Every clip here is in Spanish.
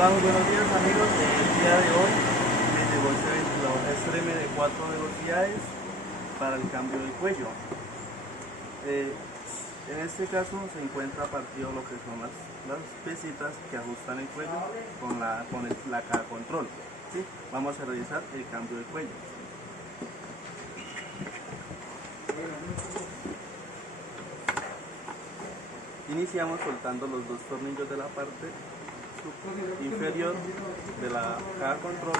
Hola, muy buenos días amigos. El día de hoy me llegó este ventilador Extreme de 4 velocidades para el cambio del cuello. En este caso se encuentra partido lo que son las pesitas que ajustan el cuello con la caja control. ¿Sí? Vamos a realizar el cambio de cuello. Iniciamos soltando los dos tornillos de la parte inferior de la caja control.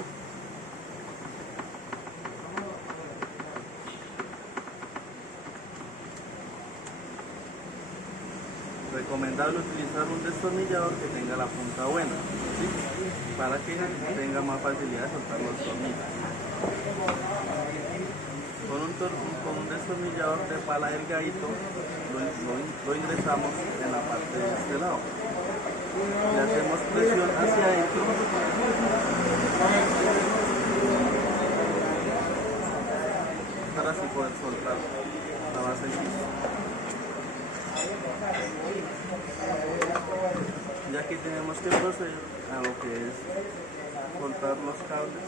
Recomendable utilizar un destornillador que tenga la punta buena, ¿sí? Para que tenga más facilidad de soltar los tornillos. Con un destornillador de pala delgadito lo ingresamos en la parte de este lado. Le hacemos presión hacia adentro para así poder soltar la base del piso. Ya que tenemos que proceder a lo que es cortar los cables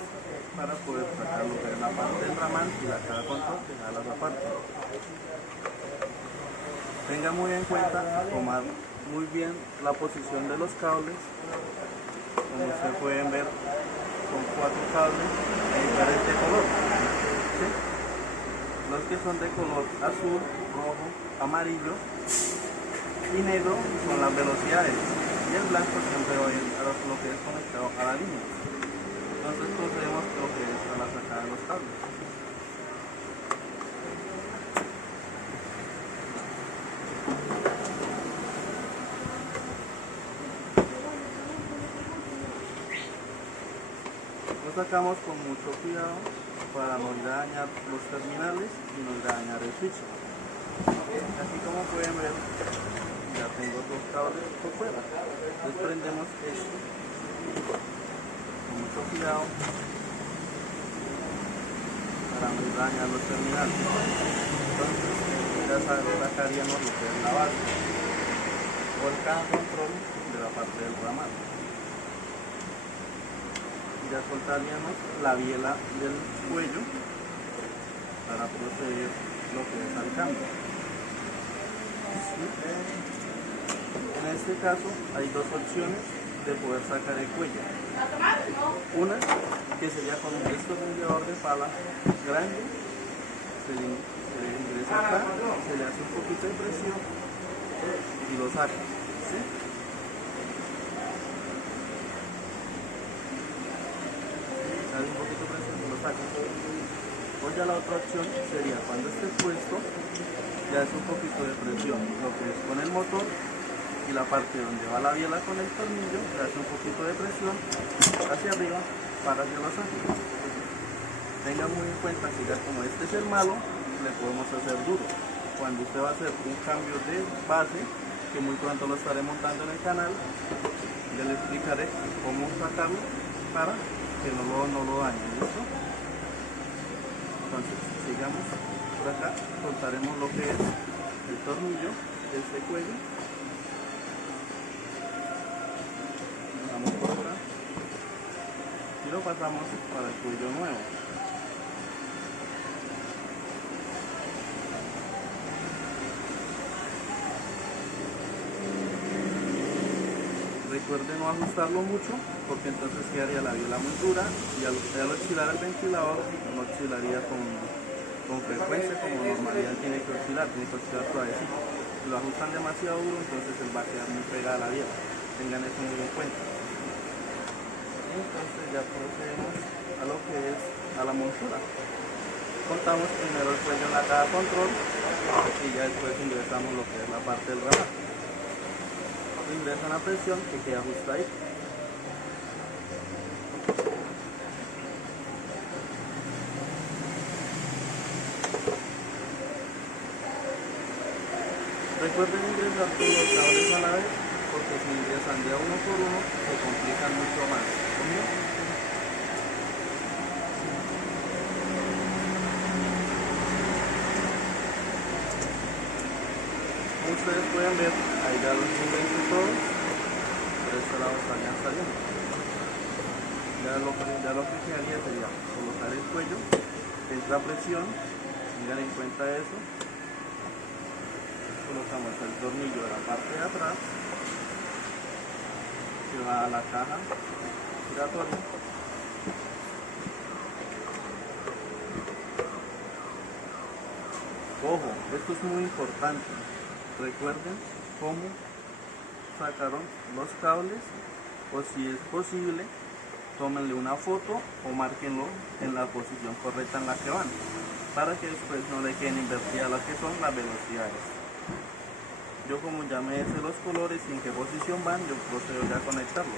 para poder sacar lo que es la parte del ramal y la caja control que jalas aparte. Tenga muy en cuenta tomar muy bien la posición de los cables. Como ustedes pueden ver, son 4 cables de diferente color, ¿sí? Los que son de color azul, rojo, amarillo y negro son las velocidades, y el blanco siempre va a ir a lo que es conectado a la línea. Entonces procedemos lo que es a la sacada de los cables. Lo sacamos con mucho cuidado para no ir a dañar los terminales y no ir a dañar el switch. Así como pueden ver, ya tengo 2 cables por fuera. Desprendemos esto con mucho cuidado para no dañar los terminales. Entonces ya sacaríamos lo que es la base o el caja control de la parte del ramal. Ya soltaríamos la biela del cuello para proceder lo que es al cambio. En este caso hay 2 opciones de poder sacar el cuello. Una que sería con un destornillador de pala grande, se le ingresa acá, se le hace un poquito de presión y lo saca, ¿sí? Se hace un poquito de presión y lo saca. O ya la otra opción sería cuando esté puesto, ya es un poquito de presión, lo que es con el motor y la parte donde va la biela con el tornillo, le hace un poquito de presión hacia arriba para que lo saque. Tenga muy en cuenta que ya como este es el malo, le podemos hacer duro. Cuando usted va a hacer un cambio de base, que muy pronto lo estaré montando en el canal, ya le explicaré cómo sacarlo para que no lo dañe, ¿listo? Entonces, sigamos por acá, soltaremos lo que es el tornillo de este cuello. Vamos por acá y lo pasamos para el cuello nuevo. Recuerde no ajustarlo mucho, porque entonces quedaría la biela muy dura y al oscilar el ventilador no oscilaría con frecuencia como normalidad tiene que oscilar suavecito. Si lo ajustan demasiado duro, entonces él va a quedar muy pegada a la biela. Tengan eso muy en cuenta. Entonces ya procedemos a lo que es a la montura. Contamos primero el cuello en la caja control y ya después ingresamos lo que es la parte del ramal. Ingresa una presión que queda justo ahí. Recuerden ingresar todos los cables a la vez, porque si ingresan de uno por uno se complican mucho más. Como ustedes pueden ver, ahí ya los ingresos todos, por este lado estarían saliendo. Ya lo que quedaría sería colocar el cuello, entra presión, tengan en cuenta eso. Colocamos el tornillo de la parte de atrás que va a la caja giratoria. Ojo, esto es muy importante. Recuerden cómo sacaron los cables, o si es posible, tómenle una foto o márquenlo en la posición correcta en la que van, para que después no le queden invertidas las que son las velocidades. Yo, como ya me sé los colores y en qué posición van, yo procedo ya a conectarlos.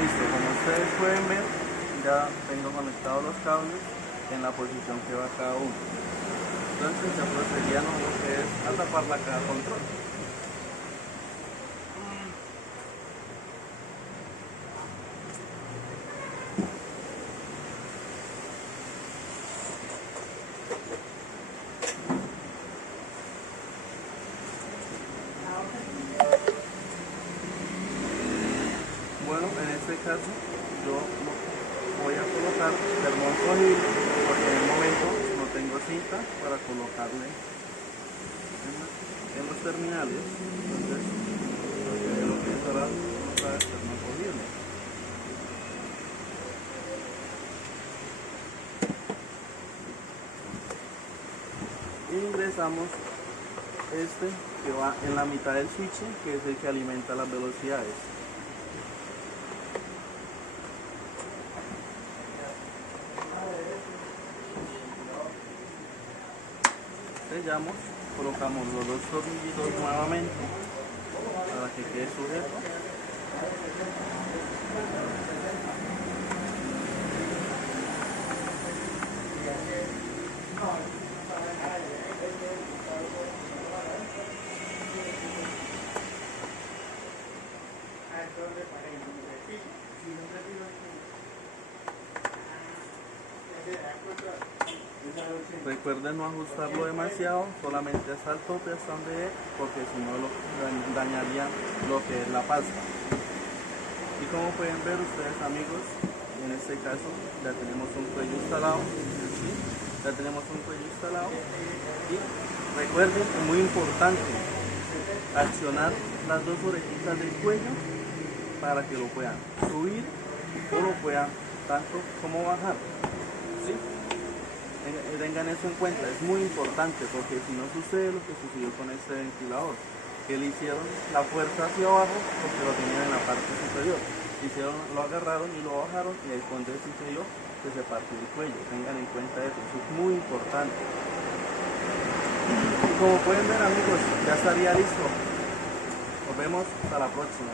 Listo, como ustedes pueden ver, ya tengo conectados los cables en la posición que va cada uno. Entonces ya procederíamos lo que es a tapar la caja control. Bueno, en este caso yo voy a colocar termón cogible porque en el momento no tengo cinta para colocarle en los terminales. Entonces lo que es ahora colocar el termón cogible. Y ingresamos este que va en la mitad del switch, que es el que alimenta las velocidades. Sellamos, colocamos los dos tornillitos nuevamente para que quede sujeto. Recuerden no ajustarlo demasiado, solamente hasta el tope, hasta donde es, porque si no dañaría lo que es la pasta. Y como pueden ver ustedes, amigos, en este caso ya tenemos un cuello instalado, ¿sí? Ya tenemos un cuello instalado. Y recuerden, es muy importante accionar las dos orejitas del cuello para que lo puedan subir o lo puedan tanto como bajar, ¿sí? Tengan eso en cuenta, es muy importante, porque si no sucede lo que sucedió con este ventilador, que le hicieron la fuerza hacia abajo porque lo tenían en la parte superior, lo agarraron y lo bajaron, y ahí fue donde sucedió que se partió el cuello. Tengan en cuenta eso, es muy importante. Y como pueden ver, amigos, ya estaría listo. Nos vemos hasta la próxima.